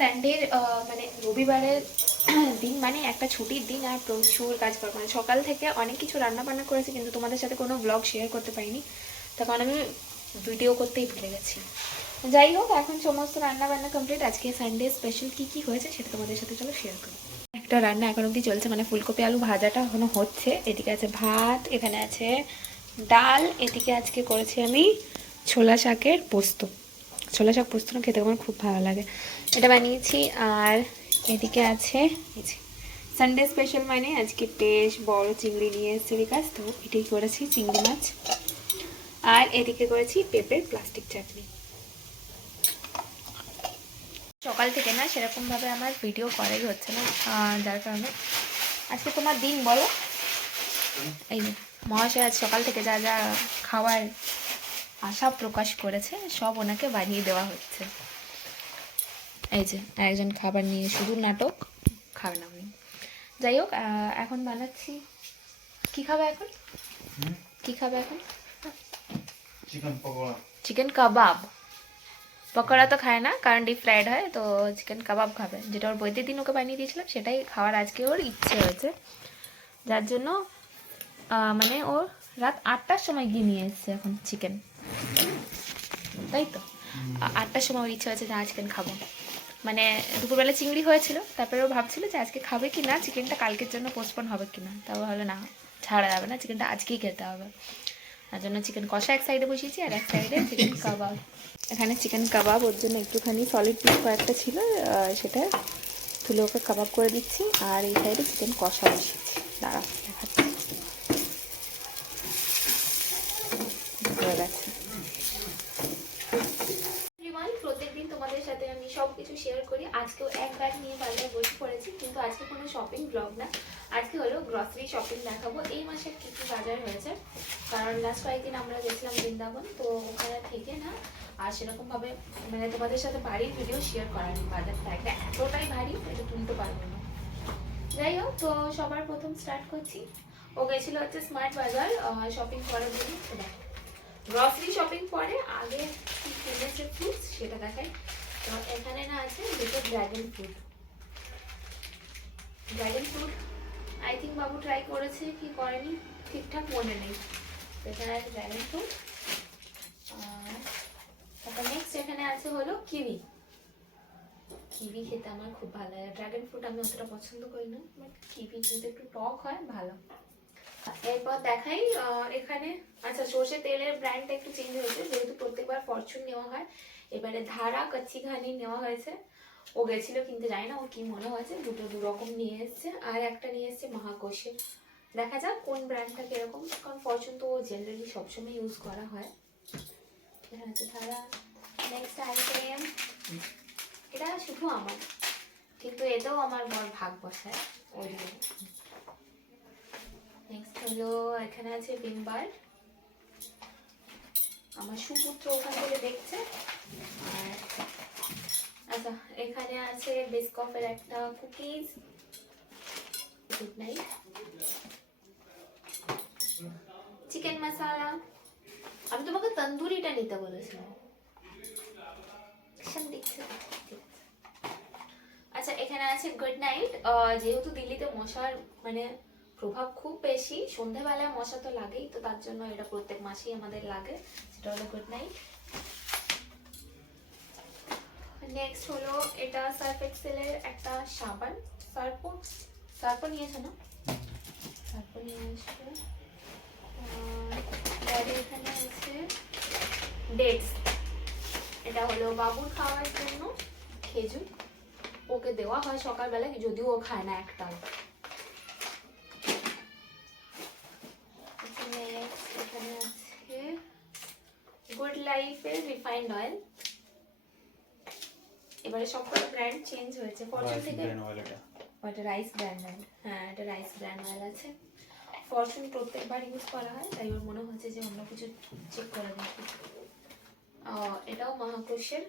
সানডের মানে রবিবারের দিন মানে একটা ছুটির দিন আর প্রচুর কাজ করা মানে সকাল থেকে অনেক কিছু রান্না বান্না করেছি, কিন্তু তোমাদের সাথে কোনো ব্লগ শেয়ার করতে পারিনি। তখন আমি ভিডিও করতেই ভুলে গেছি। যাই হোক, এখন সমস্ত রান্না বান্না কমপ্লিট আজকে সানডে স্পেশাল কি কি হয়েছে সেটা তোমাদের সাথে চলো শেয়ার করি। একটা রান্না এখন অবধি চলছে মানে ফুলকপি আলু ভাজাটা এখনও হচ্ছে। এদিকে আছে ভাত, এখানে আছে ডাল, এদিকে আজকে করেছি আমি ছোলা শাকের পোস্ত। ছোলা শাক পোস্ত খেতে আমার খুব ভালো লাগে। এটা বানিয়েছি আর এদিকে আছে সানডে স্পেশাল মানে আজকে বেশ বড় চিংড়ি নিয়ে এসেছে বিকাশ, তো এটাই করেছি চিংড়ি মাছ। আর এদিকে করেছি পেঁপের প্লাস্টিক চাটনি সকাল থেকে না সেরকমভাবে আমার ভিডিও করাই হচ্ছে না যার কারণে আজকে তোমার দিন বলো। এই মহাশয় আজ সকাল থেকে যা যা খাওয়ার আশা প্রকাশ করেছে, সব ওনাকে বানিয়ে দেওয়া হচ্ছে। এই যে একজন খাবার নিয়ে শুধু নাটক খাবেন আপনি যাই হোক এখন বানাচ্ছি। কি খাবে এখন? কি খাবে এখন? চিকেন পকোড়া। চিকেন কাবাব পকোড়া তো খায় না কারণ ডিপ ফ্রাইড হয় তো চিকেন কাবাব খাবে। যেটা ওর বইতে দিন ওকে বানিয়ে দিয়েছিলাম সেটাই খাওয়ার আজকে ওর ইচ্ছে হয়েছে। যার জন্য মানে ও রাত আটটার সময় গিয়ে নিয়ে এসছে এখন চিকেন তাই তো? আটটার সময় ওর ইচ্ছে হয়েছে যে চিকেন খাব। মানে দুপুরবেলা চিংড়ি হয়েছিল তারপরে ও ভাবছিল যে আজকে খাবে কি না, চিকেনটা কালকের জন্য পোস্টপন হবে কি না। তাও হলো না, ছাড়া যাবে না, চিকেনটা আজকেই খেতে হবে। তার জন্য চিকেন কষা এক সাইডে বসিয়েছি, আর এক সাইডে চিকেন কাবাব এখানে চিকেন কাবাব ওর জন্য একটুখানি সলিড পিস কয়েকটা ছিল সেটা তুলে ওকে কাবাব করে দিচ্ছি, আর এই সাইডে চিকেন কষা বসিয়েছি। দাঁড়া, দেখাচ্ছি হয়ে গেছে এভরিওয়ান প্রত্যেকদিন তোমাদের সাথে আমি সব কিছু শেয়ার করি আজকেও এক ব্যাগ নিয়ে বাজারে বসে পড়েছি কিন্তু আজকে কোনো শপিং ব্লগ না আজকে হলো গ্রসারি শপিং দেখাবো। এই মাসের কী কী বাজার হয়েছে। কারণ লাস্ট কয়েকদিন আমরা গেছিলাম বৃন্দাবন, তো ওখানে থেকে না আর সেরকমভাবে মানে তোমাদের সাথে বাড়ির ভিডিও শেয়ার করানি বাজারটা একটা এতটাই ভারী, এটা তুলতে পারব না। যাই হোক, তো সবার প্রথম স্টার্ট করছি। ও গেছিল হচ্ছে স্মার্ট বাজার শপিং করার জন্য। গ্রসারি শপিং পরে আগে কি কিনেছে ফ্রুটস সেটা দেখাই। তো এখানে না আছে দুটো dragon fruit dragon fruit I think Babu try করেছে, কি করেনি? ঠিকঠাক মনে নেই। এখানে আছে ড্রাগন ফ্রুট তারপর নেক্সট এখানে আছে হলো কিউই কিউই খেতে আমার খুব ভালো লাগে। ড্রাগন ফ্রুট আমি অতটা পছন্দ করি না বাট কিউই খেতে একটু টক হয়, ভালো। এরপর দেখাই এখানে আচ্ছা সর্ষে তেলের ব্র্যান্ডটা একটু চেঞ্জ হয়েছে। যেহেতু প্রত্যেকবার ফরচুন নেওয়া হয়, এবারে ধারা কচ্চি ঘানি নেওয়া হয়েছে। ও গেছিল কিনতে, জানি না ও কি মনে হয়েছে, দুটো দু রকম নিয়ে এসছে, আর একটা নিয়ে এসছে মহাকোষের দেখা যাক কোন ব্র্যান্ডটা কীরকম, কারণ ফরচুন তো জেনারেলি সবসময় ইউজ করা হয়। নেক্সট এটা শুধু আমার, কিন্তু এটাও আমার বর ভাগ বসায়। ওই জন্য নেক্সট হলো, এখানে আছে বিমবার আমার সুপুত্র ওখান থেকে দেখছে, আর আচ্ছা এখানে আছে বিস্কফের একটা cookies good night chicken masala আমি তোমাকে তন্দুরিটা নিতে বলেছিলাম। আচ্ছা এখানে আছে গুড নাইট যেহেতু দিল্লিতে মশার মানে প্রভাব খুব বেশি, সন্ধেবেলায় মশা তো লাগেই, তো তার জন্য এটা প্রত্যেক মাসেই আমাদের লাগে। সেটা হলো গুড নাইট নেক্সট হলো এটা সার্ফ এক্সেলের একটা সাবান। সার্ফ সার্ফ নিয়েছে না? সার্ফ নিয়ে আসবে এখানে আছে ডেটস এটা হলো বাবুর খাওয়ার জন্য খেজুর। ওকে দেওয়া হয় সকালবেলা যদিও ও খায় না একটা এখানে আছে গুড লাইফের রিফাইন্ড অয়েল এবারে সবকটা ব্র্যান্ড চেঞ্জ হয়েছে ফরচুন থেকে। ওটা রাইস ব্র্যান্ড অয়েল হ্যাঁ এটা রাইস ব্র্যান্ড অয়েল আছে। ফরচুন প্রত্যেকবার ইউজ করা হয় তাই ওর মনে হচ্ছে যে অন্য কিছু চেক করে দেখি। এটাও মহাকোষের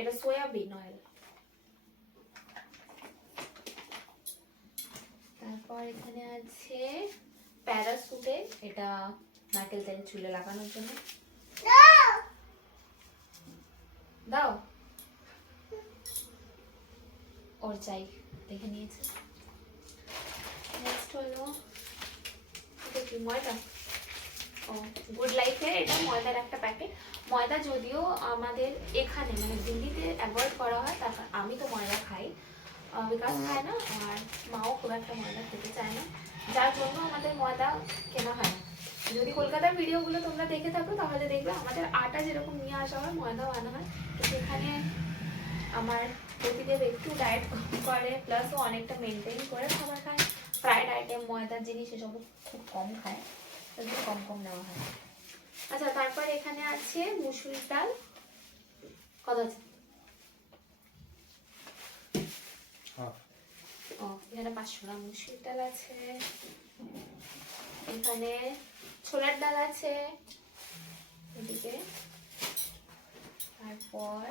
এটা সয়াবিন অয়েল তারপর এখানে আছে প্যারাসুটে এটা নারকেল তেল চুলে লাগানোর জন্য। দাও। ওর চাই দেখে নিয়েছে নেক্সট হলো এটা কি ময়দা ও গুড লাইফের এটা ময়দার একটা প্যাকেট ময়দা যদিও আমাদের এখানে মানে দিল্লিতে অ্যাভয়েড করা হয় তারপর আমি তো ময়দা খাই বিকাশ খায় না আর মাও খুব একটা ময়দা খেতে চায় না যার জন্য আমাদের ময়দা কেনা হয় না যদি কলকাতার ভিডিওগুলো তোমরা দেখে থাকো তাহলে দেখবে আমাদের আটা যেরকম নিয়ে আসা হয় ময়দাও আনা হয় তো সেখানে আমার প্রতিদেব একটু ডায়েট করে প্লাস ও অনেকটা মেনটেন করে খাবার খায়। ফ্রাইড আইটেম ময়দার জিনিস এসব খুব কম খায় জন্য কম কম নেওয়া হয়। আচ্ছা তারপর এখানে আছে মুসুরির ডাল। কত আছে? ও এখানে পাঁচশো গ্রাম মুসুরির ডাল আছে। এখানে ছোলার ডাল আছে। এদিকে। তারপর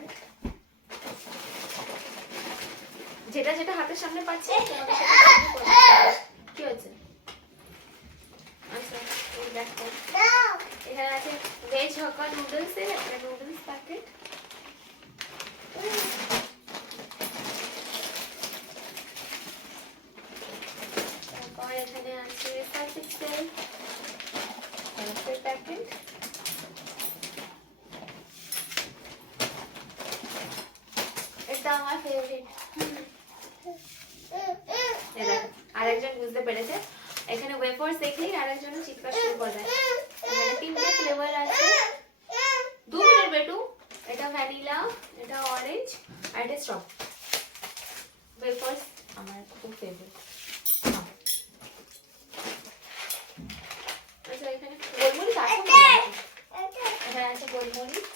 যেটা যেটা হাতের সামনে পাচ্ছি তোমাদের সাথে কি হয়েছে? আচ্ছা দেখো। এখানে আছে ভেজ হকা নুডলস এর একটা নুডলস প্যাকেট তারপর এখানে আছে সার্ফেক্সেল প্যাকেট এটা আমার ফেভারিট আরেকজন বুঝতে পেরেছে। এখানে ওয়েফার্স দেখলেই আরেকজন চিৎকার শুরু করে দেয়। এখানে তিনটে ফ্লেভার আছে। দু মিনিট বেটু। এটা ভ্যানিলা এটা অরেঞ্জ আর এটা স্ট্রব ওয়েফার্স আমার খুব ফেভারিট আচ্ছা এখানে গোলমরিচ আছে এখানে আছে গোলমরিচ।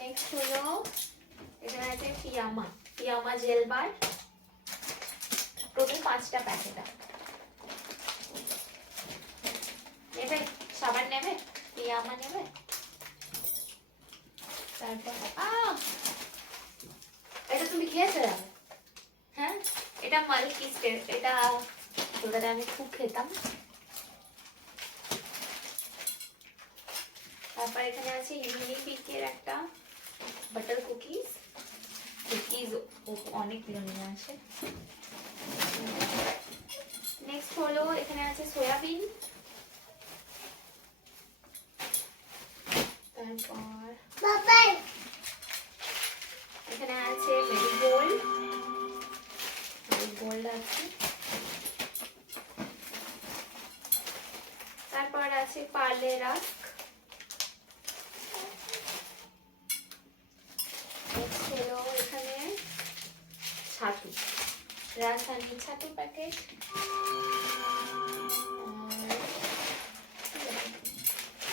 নেক্সট হলো এখানে আছে পিয়ামা। পিয়ামা জেল বার টোটাল পাঁচটা প্যাকেট নেবে? সাবান নেবে? পিয়ামা নেবে? তারপর এটা তুমি খেয়েছো? হ্যাঁ? এটা মালিকিস্টের এটা কলকাতায় আমি খুব খেতাম। তারপর এখানে আছে ইউনিপিকের একটা বাটার কুকিজ কুকিজ অনেকগুলো নিয়ে আসে নেক্সট হলো এখানে আছে সয়াবিন। তারপর এখানে আছে মেরিগোল্ড মেরিগোল্ড আছে। তারপর আছে পার্লে রাস্ক নেক্সট হলো এখানে ছাতু রাজধানী ছাতু প্যাকেট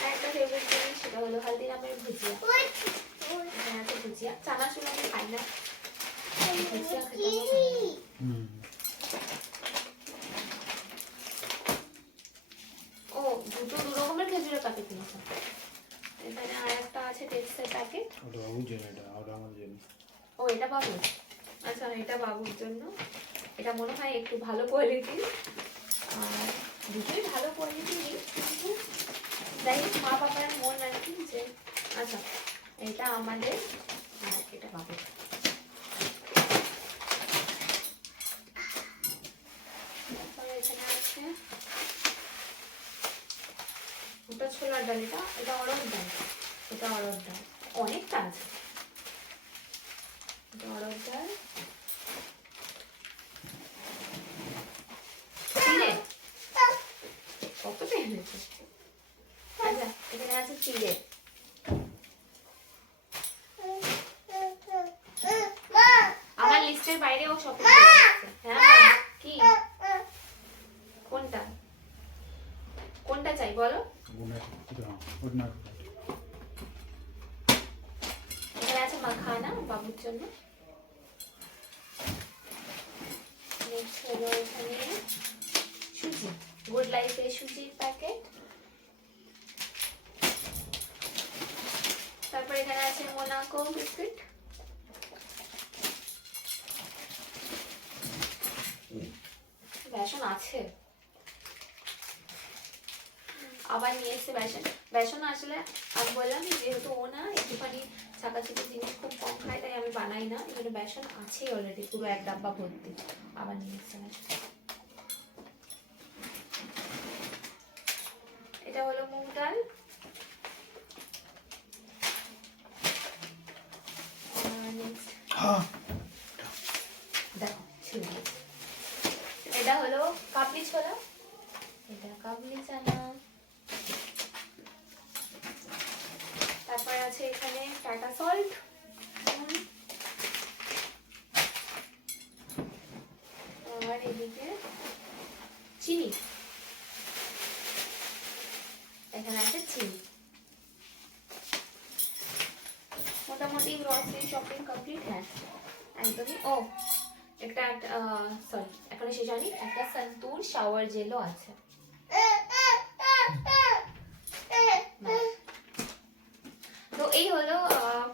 আর একটা ফেভারিট জিনিস সেটা হলো হালদিরামের ভুজিয়া আছে ভুজিয়া চানাচুর আমি খাই না ভুজিয়া খেতে ও দুটো দু রকমের খেজুরের প্যাকেট নিয়েছে এখানে আর একটা আছে টেক্সের প্যাকেট ওটা বাবুর জন্য এটা ওটা আমার জন্য। ও এটা বাবুর। আচ্ছা এটা বাবুর জন্য। এটা মনে হয় একটু ভালো কোয়ালিটির আর দুটোই ভালো কোয়ালিটির কিন্তু যাই হোক, মা বাবার মন আর কি যে আচ্ছা এটা আমাদের, আর এটা আছে ওটা ছোলার ডাল, এটা এটা অরড় ডাল, এটা অরড় ডাল, অনেকটা আছে। এটা অরড় ডাল চিড়ে কতটা এনেছে আচ্ছা এখানে আছে চিড়ে আমার লিস্টের বাইরে ও শপিং হ্যাঁ কি কোনটা কোনটা চাই বলো এখানে আছে মাখানা বাবুর জন্য নেক্সট হলো এখানে সুজি গুড লাইফের সুজির প্যাকেট তারপর এখানে আছে মোনাকো বিস্কিট বেসন আছে। আবার নিয়ে এসছে বেসন। বেসন আসলে আমি বললাম যেহেতু ও না, একটুখানি ছাকাছাকি জিনিস খুব কম খায়, তাই আমি বানাই না। এখানে বেসন আছেই অলরেডি পুরো এক ডাব্বা ভর্তি। আবার নিয়ে এসছে না। এটা হলো মুগ ডাল নেক্সট হ্যাঁ দেখো ছিল এটা হলো কাবলি ছোলা এটা কাবলি চানা তারপর আছে এখানে, টাটা সল্ট। আর এদিকে চিনি। এখানে আছে চিনি। মোটামুটি গ্রসারি শপিং কমপ্লিট হ্যাঁ একদমই। ও, একটা সরি এখনও শেষ হয়নি। একটা সন্তুর শাওয়ার জেলও আছে তো এই হলো আহ,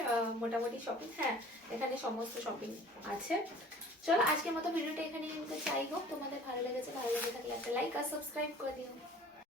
আহ, মোটামুটি শপিং হ্যাঁ এখানে সমস্ত শপিং আছে। চলো আজকের মতো ভিডিওটা এখানে চাই হোক তোমাদের ভালো লেগেছে। ভালো লেগে থাকলে একটা লাইক আর সাবস্ক্রাইব করে দিও।